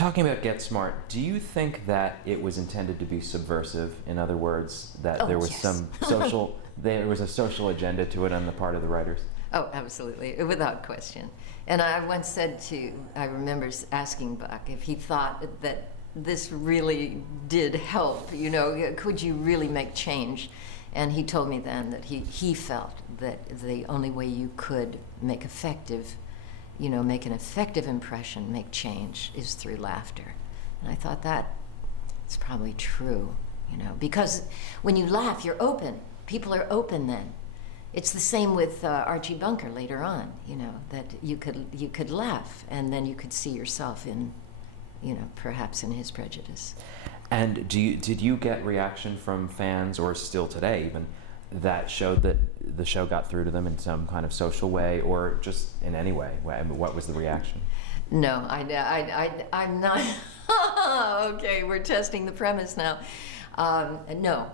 Talking about Get Smart, do you think that it was intended to be subversive? In other words, that there was yes. some there was a social agenda to it on the part of the writers? Oh, absolutely, without question. And I once said I remember asking Buck if he thought that this really did help, could you really make change? And he told me then that he felt that the only way you could make make an effective impression, make change, is through laughter. And I thought it's probably true, because when you laugh, you're open. People are open then. It's the same with Archie Bunker later on, that you could laugh, and then you could see yourself in, perhaps in his prejudice. And did you get reaction from fans, or still today even, that showed that the show got through to them in some kind of social way, or just in any way? What was the reaction? No, I'm not. Okay, we're testing the premise now. No,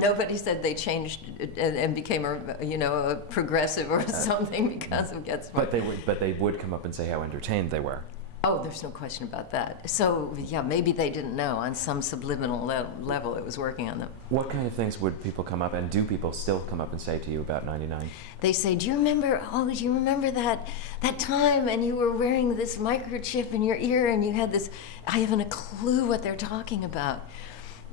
nobody said they changed and became a progressive or something because of Get Smart. But they would come up and say how entertained they were. Oh, there's no question about that. So yeah, maybe they didn't know on some subliminal level it was working on them. What kind of things would people come up, and do people still come up and say to you about 99? They say, do you remember that time, and you were wearing this microchip in your ear, and you had this, I haven't a clue what they're talking about.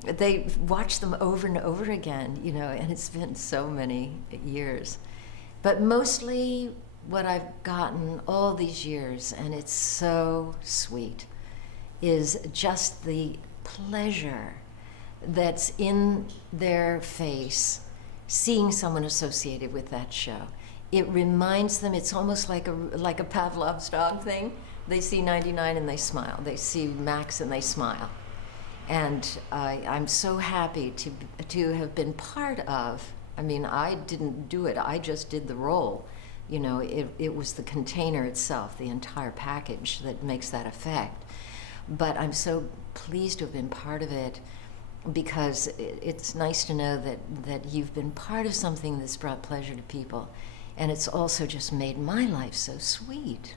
They watch them over and over again, and it's been so many years. But mostly what I've gotten all these years, and it's so sweet, is just the pleasure that's in their face seeing someone associated with that show. It reminds them, it's almost like a Pavlov's dog thing. They see 99 and they smile. They see Max and they smile. And I'm so happy to have been part of, I didn't do it, I just did the role. It was the container itself, the entire package, that makes that effect. But I'm so pleased to have been part of it, because it's nice to know that you've been part of something that's brought pleasure to people. And it's also just made my life so sweet,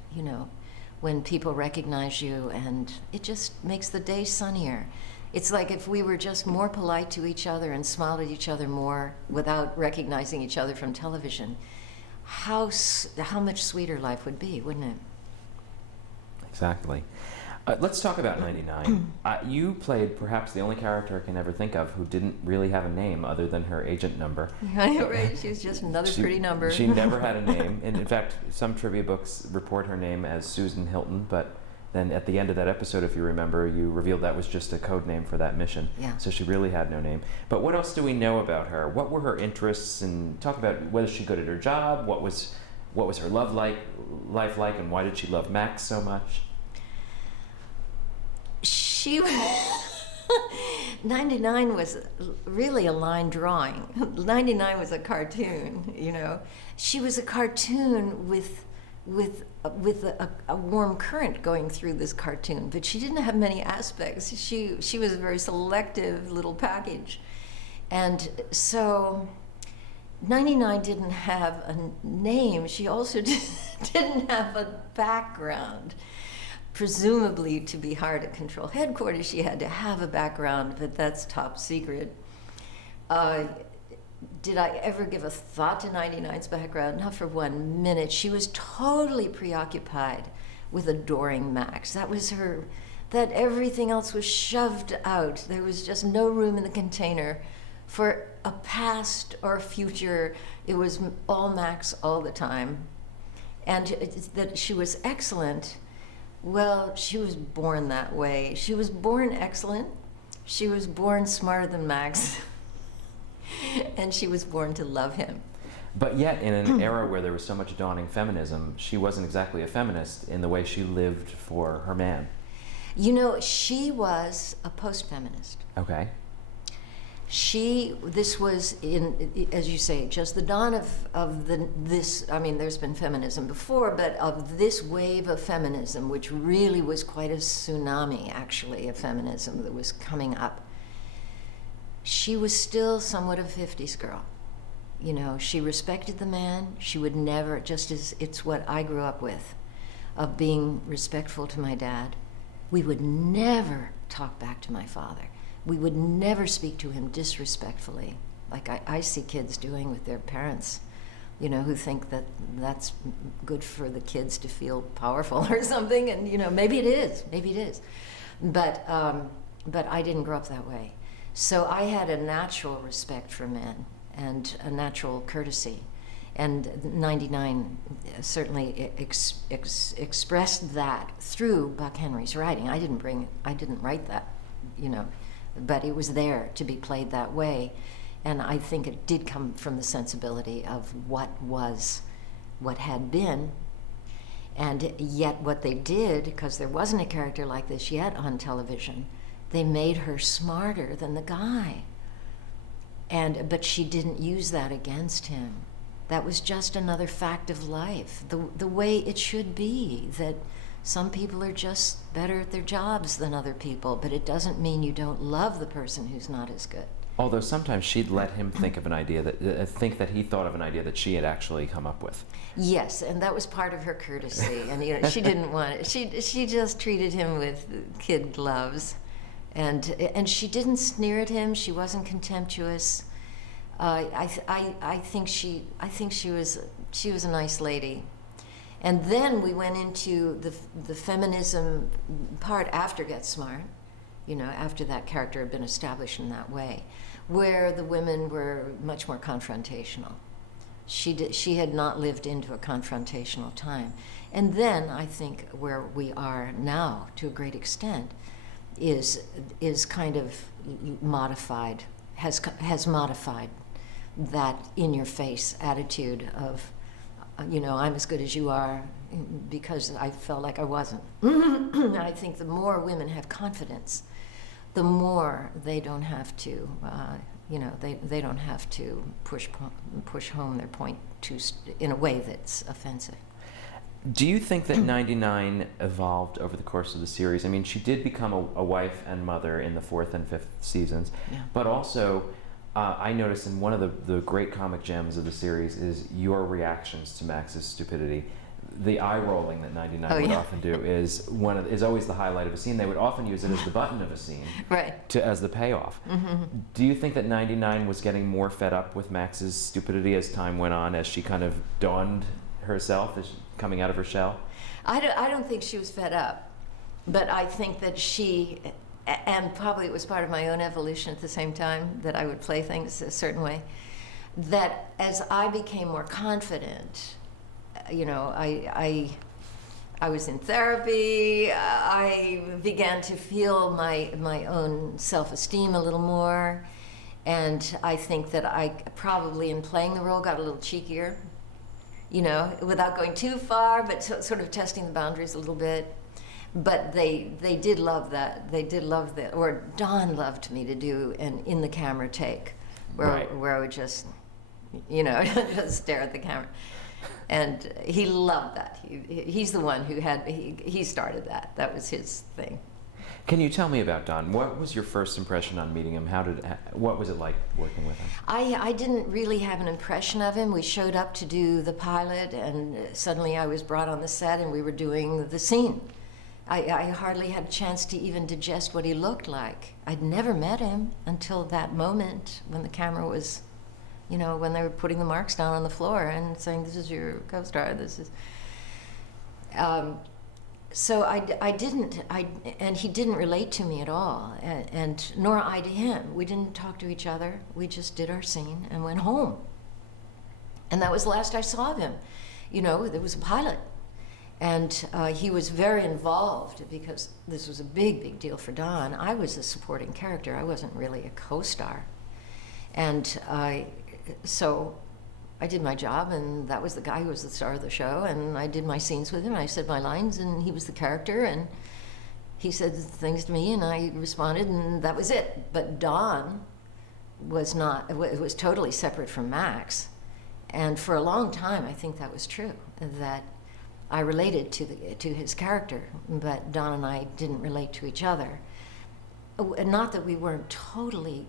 when people recognize you, and it just makes the day sunnier. It's like if we were just more polite to each other and smiled at each other more without recognizing each other from television, how much sweeter life would be, wouldn't it? Exactly. Let's talk about 99. You played perhaps the only character I can ever think of who didn't really have a name other than her agent number. Right, she was just another pretty number. She never had a name, and in fact, some trivia books report her name as Susan Hilton, but then at the end of that episode, if you remember, you revealed that was just a code name for that mission. Yeah. So she really had no name. But what else do we know about her? What were her interests? And talk about, was she good at her job? What was her life like, and why did she love Max so much? She 99 was really a line drawing. 99 was a cartoon, She was a cartoon with a warm current going through this cartoon, but she didn't have many aspects. She was a very selective little package. And so 99 didn't have a name. She also didn't have a background. Presumably, to be hired at Control Headquarters, she had to have a background, but that's top secret. Did I ever give a thought to 99's background? Not for 1 minute. She was totally preoccupied with adoring Max. That was her, that everything else was shoved out. There was just no room in the container for a past or a future. It was all Max all the time. And that she was excellent, well, she was born that way. She was born excellent. She was born smarter than Max. And she was born to love him. But yet, in an era where there was so much dawning feminism, she wasn't exactly a feminist in the way she lived for her man. She was a post-feminist. Okay. This was in, as you say, just the dawn of this, there's been feminism before, but of this wave of feminism, which really was quite a tsunami, actually, of feminism that was coming up. She was still somewhat a 50s girl. She respected the man. She would never, just as it's what I grew up with, of being respectful to my dad, We would never talk back to my father. We would never speak to him disrespectfully, like I see kids doing with their parents, you know, who think that that's good for the kids to feel powerful or something. And, you know, maybe it is. But I didn't grow up that way. So I had a natural respect for men and a natural courtesy. And 99 certainly expressed that through Buck Henry's writing. I didn't write that, you know, but it was there to be played that way. And I think it did come from the sensibility of what had been. And yet what they did, because there wasn't a character like this yet on television, they made her smarter than the guy. But she didn't use that against him. That was just another fact of life, the way it should be, that some people are just better at their jobs than other people, but it doesn't mean you don't love the person who's not as good. Although sometimes she'd let him think of an idea think that he thought of an idea that she had actually come up with. Yes, and that was part of her courtesy. And you know, she didn't want it. She just treated him with kid gloves, and she didn't sneer at him. She wasn't contemptuous. I think she was a nice lady. And then we went into the feminism part after Get Smart, you know, after that character had been established in that way, where the women were much more confrontational. She had not lived into a confrontational time. And then I think where we are now, to a great extent, is kind of modified, has modified that in-your-face attitude of, you know, I'm as good as you are, because I felt like I wasn't. I think the more women have confidence, the more they don't have to, you know, they don't have to push home their point in a way that's offensive. Do you think that 99 evolved over the course of the series? I mean, she did become a wife and mother in the 4th and 5th seasons, Yeah. but also I noticed in one of the great comic gems of the series is your reactions to Max's stupidity. The eye rolling that 99 would often do is always the highlight of a scene. They would often use it as the button of a scene, right, as the payoff. Mm-hmm. Do you think that 99 was getting more fed up with Max's stupidity as time went on, as she kind of dawned herself, as coming out of her shell? I don't think she was fed up, but I think that she, and probably it was part of my own evolution at the same time, that I would play things a certain way, that as I became more confident, you know, I was in therapy, I began to feel my own self-esteem a little more, and I think that I probably, in playing the role, got a little cheekier, you know, without going too far, but sort of testing the boundaries a little bit. But they did love that. They did love that. Or Don loved me to do an in-the-camera take, where I would just, you know, just stare at the camera. And he loved that. He's the one who he started that. That was his thing. Can you tell me about Don? What was your first impression on meeting him? What was it like working with him? I didn't really have an impression of him. We showed up to do the pilot, and suddenly I was brought on the set, and we were doing the scene. I hardly had a chance to even digest what he looked like. I'd never met him until that moment when the camera was, you know, when they were putting the marks down on the floor and saying, "This is your co-star, this is..." So and he didn't relate to me at all, and nor I to him. We didn't talk to each other. We just did our scene and went home. And that was the last I saw of him. You know, there was a pilot. And he was very involved because this was a big, big deal for Don. I was a supporting character. I wasn't really a co-star. And so I did my job, and that was the guy who was the star of the show, and I did my scenes with him. I said my lines, and he was the character, and he said things to me, and I responded, and that was it. But Don was not, it was totally separate from Max. And for a long time, I think that was true, that I related to his character, but Don and I didn't relate to each other. Not that we weren't totally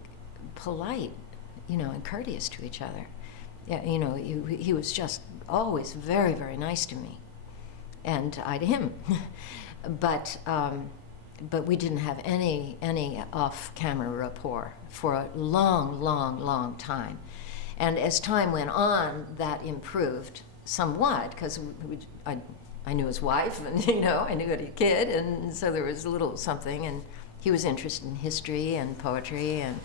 polite, you know, and courteous to each other. Yeah, you know, he was just always very, very nice to me, and I to him. But but we didn't have any off-camera rapport for a long, long, long time. And as time went on, that improved somewhat, because I knew his wife, and I knew he had a kid, and so there was a little something. And he was interested in history and poetry, and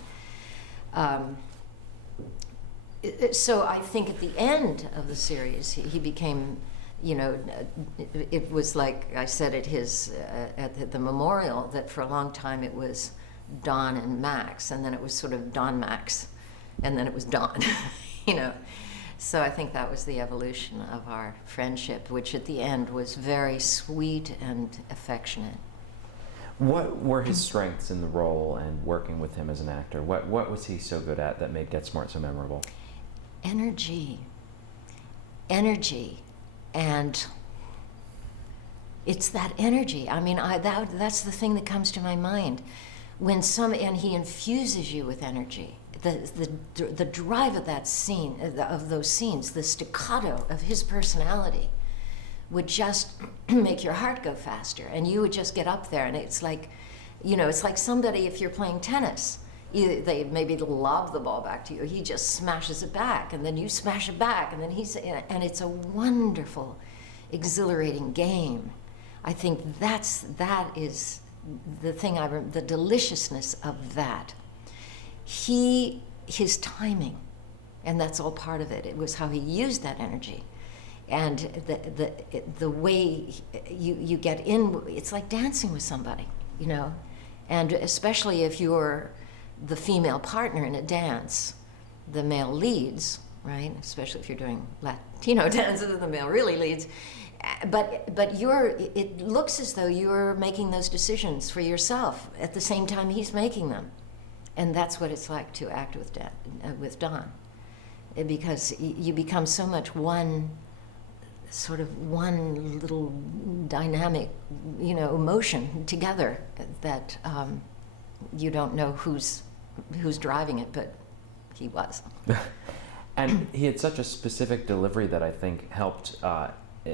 so I think at the end of the series, he became, it was like I said at at the memorial, that for a long time it was Don and Max, and then it was sort of Don Max, and then it was Don, So I think that was the evolution of our friendship, which at the end was very sweet and affectionate. What were his strengths in the role and working with him as an actor? What was he so good at that made Get Smart so memorable? Energy, and it's that energy. I mean, that's the thing that comes to my mind. And he infuses you with energy. The drive of that scene, of those scenes, the staccato of his personality would just make your heart go faster, and you would just get up there, and it's like, it's like somebody, if you're playing tennis, they maybe lob the ball back to you, he just smashes it back, and then you smash it back, and then and it's a wonderful, exhilarating game. I think that is the thing the deliciousness of that. His timing, and that's all part of it. It was how he used that energy, and the way you get in. It's like dancing with somebody, and especially if you're the female partner in a dance, the male leads, right? Especially if you're doing Latino dances and the male really leads. But it looks as though you're making those decisions for yourself at the same time he's making them. And that's what it's like to act with Don, because you become so much one little dynamic, emotion together that you don't know who's driving it, but he was. And he had such a specific delivery that I think helped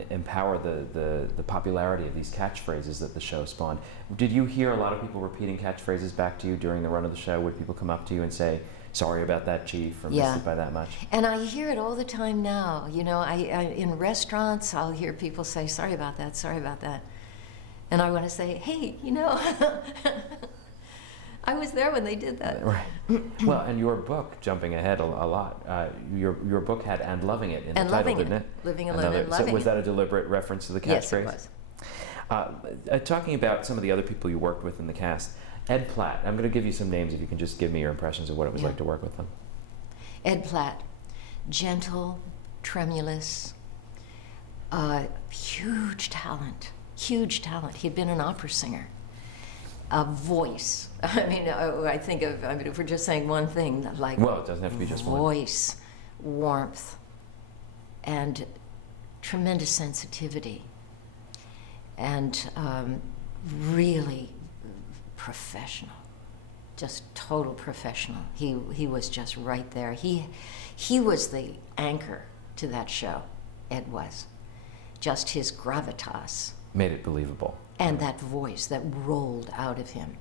empower the popularity of these catchphrases that the show spawned. Did you hear a lot of people repeating catchphrases back to you during the run of the show? Would people come up to you and say, "Sorry about that, Chief," or "Missed it by that much"? And I hear it all the time now. I in restaurants, I'll hear people say, "Sorry about that, sorry about that," and I want to say, "Hey, I was there when they did that." Right. Well, and your book, jumping ahead a lot, your book had "and loving it" in the title, didn't it? Living alone and loving it. So was that a deliberate reference to the catchphrase? Yes, it was. Talking about some of the other people you worked with in the cast, Ed Platt, I'm going to give you some names if you can just give me your impressions of what it was like to work with them. Ed Platt, gentle, tremulous, huge talent. He'd been an opera singer. A voice. I think if we're just saying one thing, like, well, it doesn't have to be just one. Voice, warmth, and tremendous sensitivity, and really professional, just total professional. He was just right there. He was the anchor to that show. Ed was. Just his gravitas made it believable. And that voice that rolled out of him.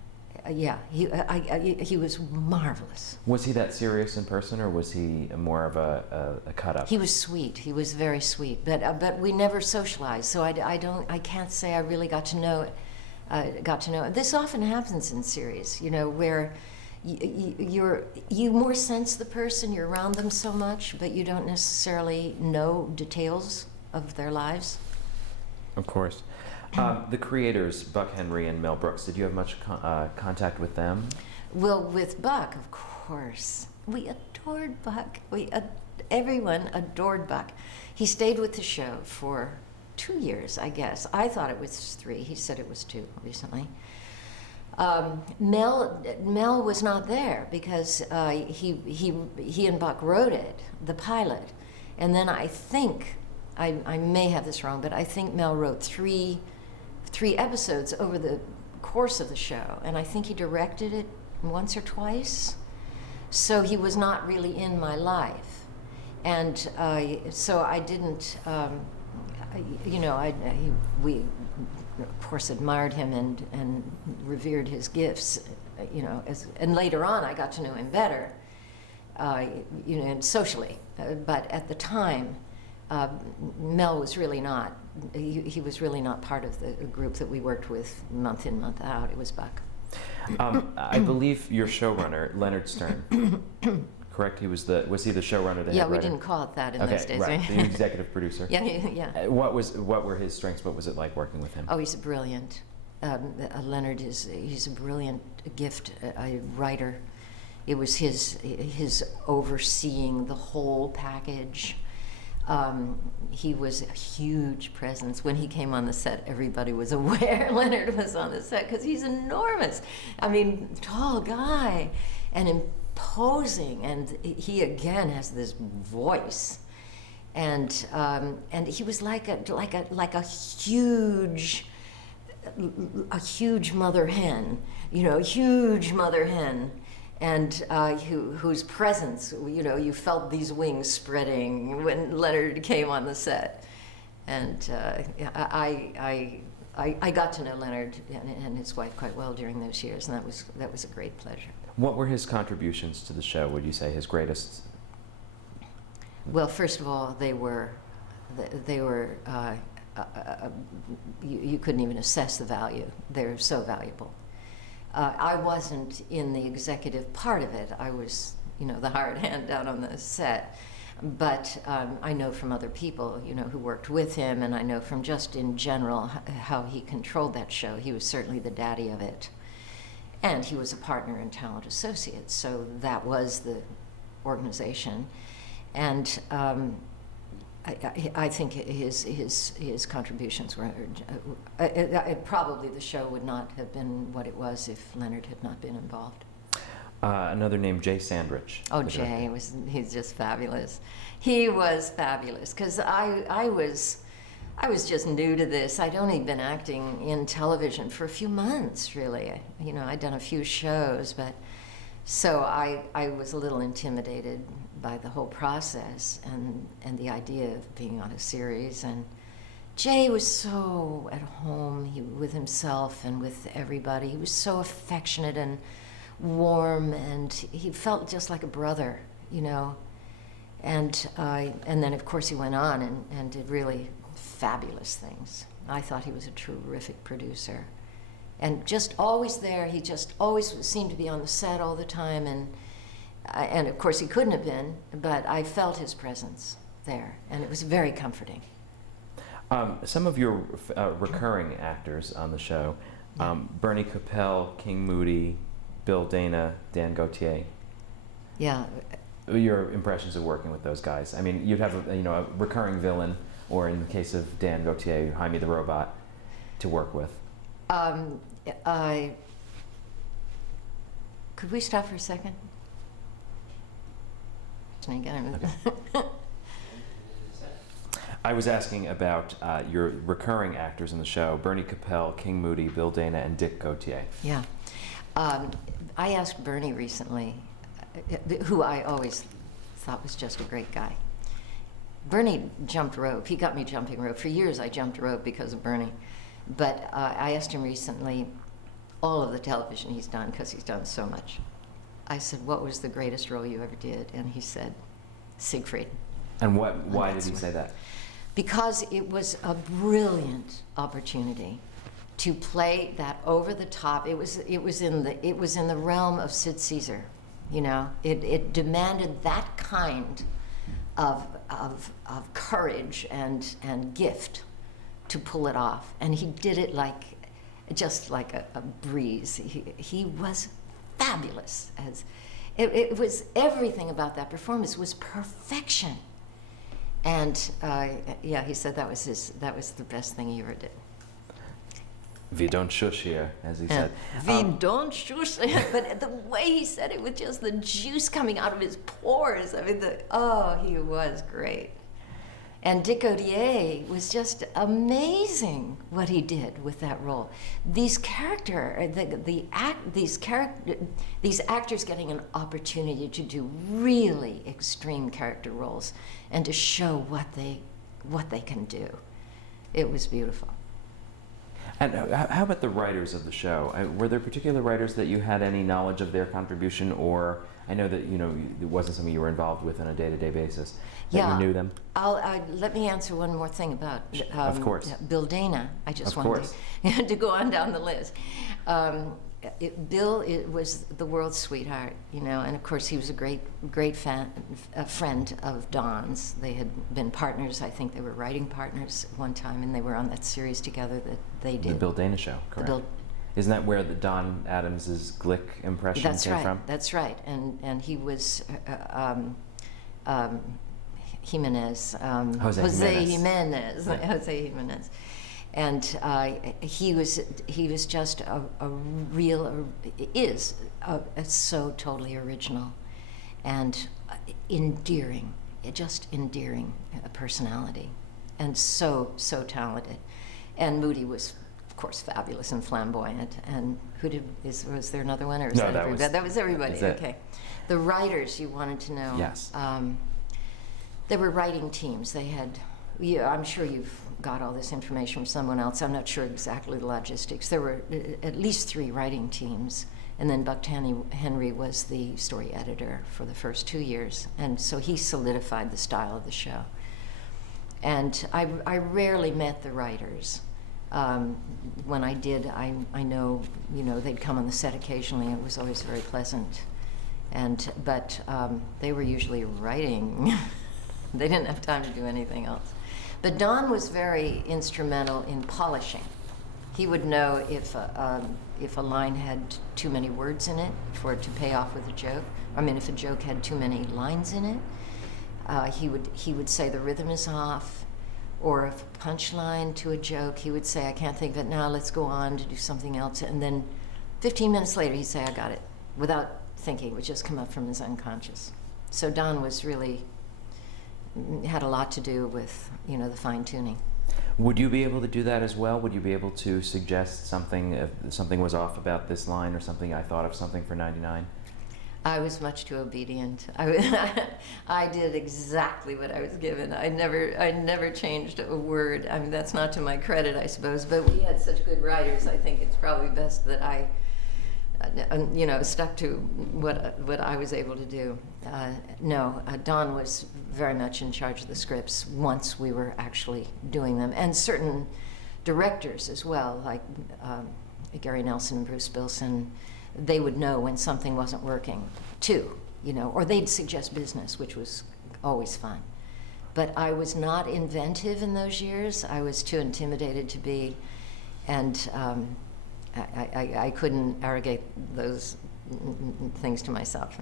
He was marvelous. Was he that serious in person, or was he more of a cut-up? He was sweet. He was very sweet. But we never socialized, so I can't say I really got to know it. This often happens in series, where you more sense the person, you're around them so much, but you don't necessarily know details of their lives. Of course. The creators, Buck Henry and Mel Brooks, did you have much contact with them? Well, with Buck, of course. We adored Buck. Everyone adored Buck. He stayed with the show for 2 years, I guess. I thought it was 3. He said it was 2 recently. Mel was not there because he and Buck wrote it, the pilot. And then I think, I may have this wrong, but I think Mel wrote 3 episodes over the course of the show, and I think he directed it once or twice. So he was not really in my life, and so I didn't. of course, admired him and revered his gifts, you know, and later on I got to know him better, you know, and socially. But at the time, Mel was really not, he was really not part of the group that we worked with month in, month out. It was Buck. I believe your showrunner, Leonard Stern, correct? Was he the showrunner? Yeah, we didn't call it that in those days. Right. The executive producer. Yeah. What were his strengths? What was it like working with him? Oh, he's brilliant. Leonard he's a brilliant gift, a writer. It was his overseeing the whole package. He was a huge presence. When he came on the set, everybody was aware Leonard was on the set because he's enormous. I mean, tall guy and imposing, and he again has this voice, and he was like a huge mother hen, you know, huge mother hen. And whose presence, you know, you felt these wings spreading when Leonard came on the set. And I got to know Leonard and his wife quite well during those years, and that was a great pleasure. What were his contributions to the show, would you say, his greatest? Well, first of all, they were you couldn't even assess the value. They're so valuable. I wasn't in the executive part of it. I was, you know, the hired hand down on the set. But I know from other people, you know, who worked with him, and I know from just in general how he controlled that show. He was certainly the daddy of it. And he was a partner in Talent Associates, so that was the organization. And I think his contributions were, probably the show would not have been what it was if Leonard had not been involved. Another name, Jay Sandrich. Oh, Jay, he's just fabulous. He was fabulous, because I was just new to this. I'd only been acting in television for a few months, really. You know, I'd done a few shows, but so I was a little intimidated by the whole process and the idea of being on a series. And Jay was so at home with himself and with everybody. He was so affectionate and warm, and he felt just like a brother, you know. And then, of course, he went on and did really fabulous things. I thought he was a terrific producer. And just always there. He just always seemed to be on the set all the time, and of course he couldn't have been, but I felt his presence there, and it was very comforting. Some of your recurring actors on the show, Bernie Capel, King Moody, Bill Dana, Dan Gautier. Yeah. Your impressions of working with those guys? I mean, you'd have a recurring villain, or in the case of Dan Gautier, Jaime the Robot, to work with. Could we stop for a second? I was asking about your recurring actors in the show: Bernie Capel, King Moody, Bill Dana, and Dick Gautier. Yeah. I asked Bernie recently, who I always thought was just a great guy. Bernie jumped rope. He got me jumping rope. For years I jumped rope because of Bernie. But I asked him recently, all of the television he's done, because he's done so much. I said, what was the greatest role you ever did? And he said, Siegfried. And why did he say that? Because it was a brilliant opportunity to play that over the top. It was in the realm of Sid Caesar, you know. It demanded that kind of courage and gift to pull it off, and he did it just like a breeze. He was fabulous. It was, everything about that performance was perfection. And yeah, he said that was the best thing he ever did. We don't shush here, as he said. We don't shush, but the way he said it with just the juice coming out of his pores, I mean, he was great. And Dick Gautier was just amazing what he did with that role. These actors getting an opportunity to do really extreme character roles and to show what they can do. It was beautiful. And how about the writers of the show? Were there particular writers that you had any knowledge of their contribution, or I know that it wasn't something you were involved with on a day-to-day basis. That Yeah. you knew them. Let me answer one more thing about Of course. Bill Dana. I just Of wanted course. to go on down the list. Bill was the world's sweetheart, and of course he was a great friend of Don's. They had been partners. I think they were writing partners at one time, and they were on that series together that they did. The Bill Dana Show, correct? Isn't that where the Don Adams's Glick impression came from? That's right. And he was Jimenez. Jose Jimenez. Yeah. Jose Jimenez. And he was just so totally original and endearing, just endearing personality, and so talented. And Moody was, of course, fabulous and flamboyant. And was there another one, or was no, that everybody? That was everybody. That's okay. The writers you wanted to know. Yes. There were writing teams. They had. Yeah, I'm sure you've got all this information from someone else. I'm not sure exactly the logistics. There were at least 3 writing teams, and then Buck Henry was the story editor for the first 2 years, and so he solidified the style of the show. And I rarely met the writers. When I did, I know they'd come on the set occasionally. It was always very pleasant, but they were usually writing. They didn't have time to do anything else. But Don was very instrumental in polishing. He would know if a line had too many words in it for it to pay off with a joke. I mean, if a joke had too many lines in it, he would say the rhythm is off, or if a punchline to a joke, he would say, I can't think of it now, let's go on to do something else. And then 15 minutes later, he'd say, I got it, without thinking. It would just come up from his unconscious. So Don was really, had a lot to do with, the fine-tuning. Would you be able to do that as well? Would you be able to suggest something, if something was off about this line or something, I thought of something for 99? I was much too obedient. I did exactly what I was given. I never changed a word. I mean, that's not to my credit, I suppose, but we had such good writers, I think it's probably best that I stuck to what I was able to do. Don was very much in charge of the scripts once we were actually doing them, and certain directors as well, like Gary Nelson and Bruce Bilson. They would know when something wasn't working too, or they'd suggest business, which was always fun. But I was not inventive in those years. I was too intimidated to be, and I couldn't arrogate those things to myself.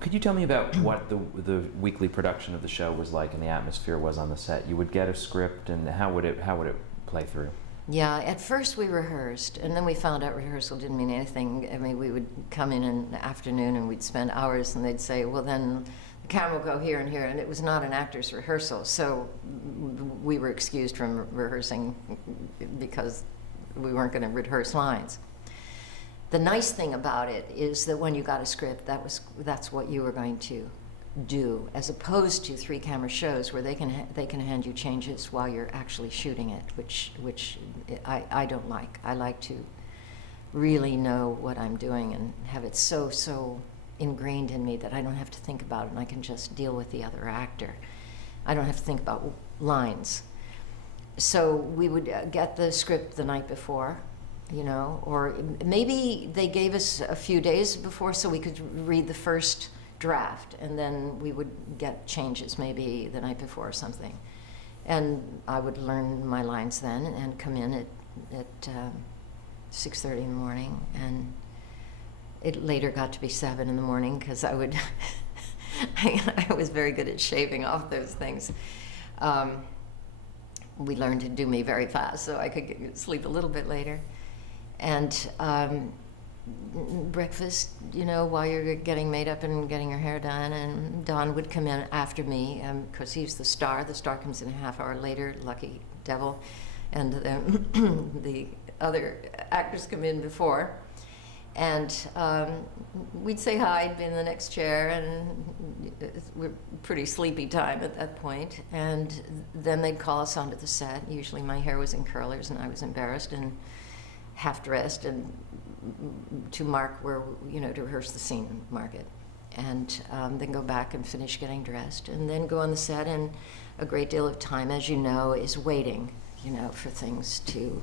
Could you tell me about what the weekly production of the show was like and the atmosphere was on the set? You would get a script, and how would it play through? Yeah, at first we rehearsed, and then we found out rehearsal didn't mean anything. I mean, we would come in the afternoon and we'd spend hours, and they'd say, well, then the camera will go here and here, and it was not an actor's rehearsal, so we were excused from rehearsing because we weren't going to rehearse lines. The nice thing about it is that when you got a script, that's what you were going to do, as opposed to 3-camera shows where they can hand you changes while you're actually shooting it, which I don't like. I like to really know what I'm doing and have it so ingrained in me that I don't have to think about it, and I can just deal with the other actor. I don't have to think about lines. So we would get the script the night before, or maybe they gave us a few days before so we could read the first draft, and then we would get changes maybe the night before or something. And I would learn my lines then and come in at 6:30 in the morning, and it later got to be 7 in the morning because I would I was very good at shaving off those things. We learned to do me very fast so I could sleep a little bit later. And breakfast, while you're getting made up and getting your hair done, and Don would come in after me because he's the star. The star comes in a half hour later, lucky devil, and the other actors come in before. And we'd say hi, I'd be in the next chair, and we're pretty sleepy time at that point. And then they'd call us onto the set. Usually my hair was in curlers, and I was embarrassed and half dressed, and to mark where, to rehearse the scene and mark it. And then go back and finish getting dressed, and then go on the set. And a great deal of time, as you know, is waiting, for things to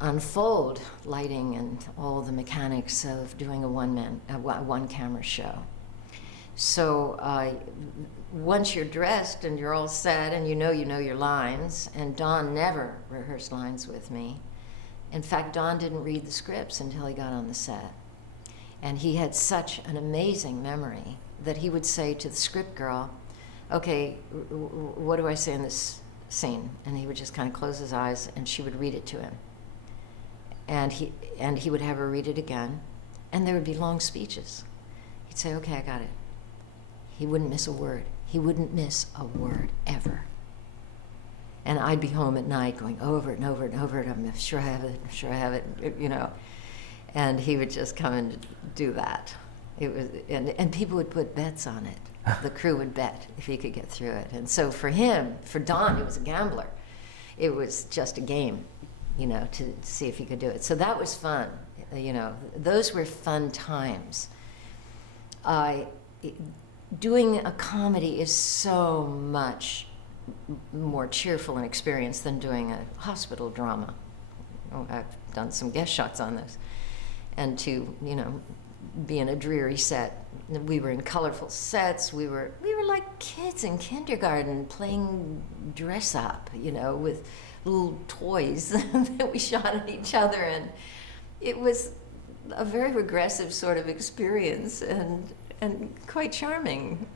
unfold, lighting and all the mechanics of doing a one camera show. So once you're dressed and you're all set and you know your lines, and Don never rehearsed lines with me. In fact, Don didn't read the scripts until he got on the set. And he had such an amazing memory that he would say to the script girl, okay, what do I say in this scene? And he would just kind of close his eyes, and she would read it to him. And he would have her read it again, and there would be long speeches. He'd say, okay, I got it. He wouldn't miss a word. He wouldn't miss a word, ever. And I'd be home at night going over it and over it and over it. I'm sure I have it, I'm sure I have it, And he would just come and do that. It was, and people would put bets on it. The crew would bet if he could get through it. And so for Don, he was a gambler. It was just a game, to see if he could do it. So that was fun. Those were fun times. Doing a comedy is so much more cheerful an experience than doing a hospital drama. I've done some guest shots on this. And to, be in a dreary set. We were in colorful sets. We were like kids in kindergarten playing dress up, with little toys that we shot at each other. And it was a very regressive sort of experience and quite charming.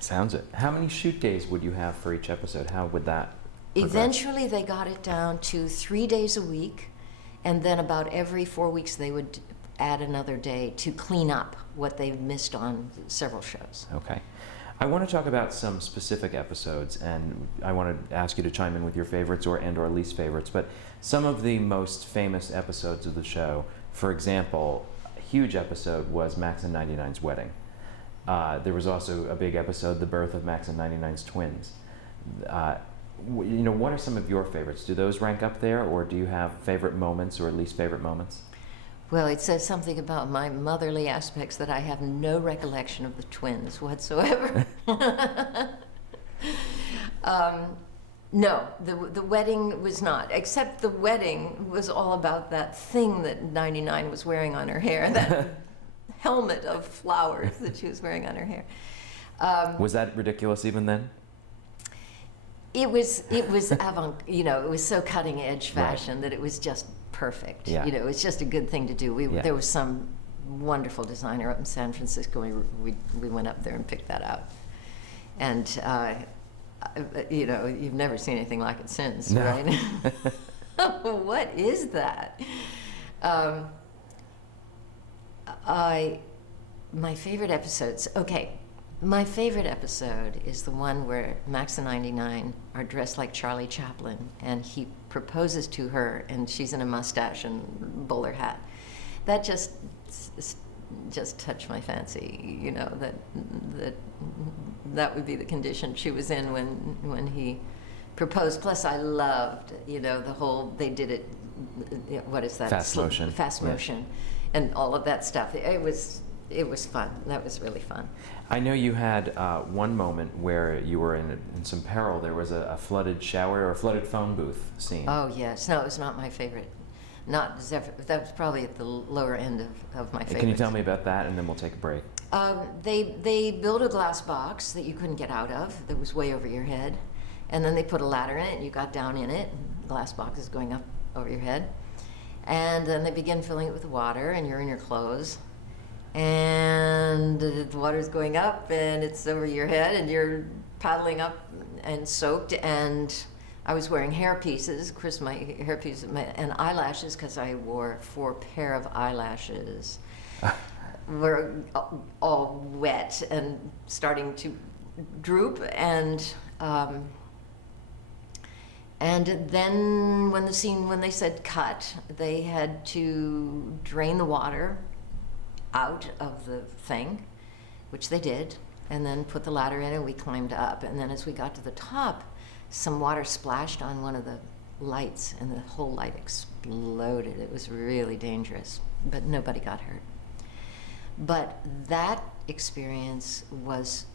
Sounds it. How many shoot days would you have for each episode? How would that progress? Eventually they got it down to 3 days a week, and then about every 4 weeks they would add another day to clean up what they've missed on several shows. Okay. I want to talk about some specific episodes, and I want to ask you to chime in with your favorites or least favorites, but some of the most famous episodes of the show, for example, a huge episode was Max and 99's wedding. There was also a big episode, the birth of Max and 99's twins. What are some of your favorites? Do those rank up there, or do you have favorite moments or least favorite moments? Well, it says something about my motherly aspects that I have no recollection of the twins whatsoever. No, the wedding was not, except the wedding was all about that thing that 99 was wearing on her hair, that helmet of flowers that she was wearing on her hair. Was that ridiculous even then? It was it was so cutting edge fashion that it was just perfect. Yeah. It was just a good thing to do. There was some wonderful designer up in San Francisco. We went up there and picked that out. And you've never seen anything like it since, no. Right? What is that? My favorite episodes. Okay, my favorite episode is the one where Max and 99 are dressed like Charlie Chaplin, and he proposes to her, and she's in a mustache and bowler hat. That just touched my fancy. That would be the condition she was in when he proposed. Plus, I loved the whole, they did it. What is that? Fast motion. Fast motion, and all of that stuff. It was fun. That was really fun. I know you had one moment where you were in some peril. There was a flooded shower or a flooded phone booth scene. Oh yes, no, it was not my favorite. That was probably at the lower end of my favorite. Can you tell me about that, and then we'll take a break? They built a glass box that you couldn't get out of, that was way over your head, and then they put a ladder in it, and you got down in it, and the glass box is going up over your head, and then they begin filling it with water, and you're in your clothes, and the water's going up, and it's over your head, and you're paddling up and soaked, and I was wearing hair pieces, of course my hair pieces, and eyelashes, because I wore 4 pair of eyelashes. Were all wet and starting to droop, and And then when they said cut, they had to drain the water out of the thing, which they did, and then put the ladder in and we climbed up. And then as we got to the top, some water splashed on one of the lights and the whole light exploded. It was really dangerous, but nobody got hurt. But that experience was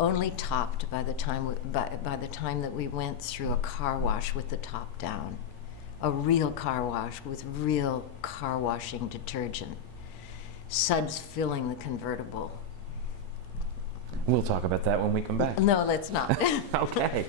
only topped by the time by the time that we went through a car wash with the top down, a real car wash with real car washing detergent, suds filling the convertible. We'll talk about that when we come back. No, let's not. Okay.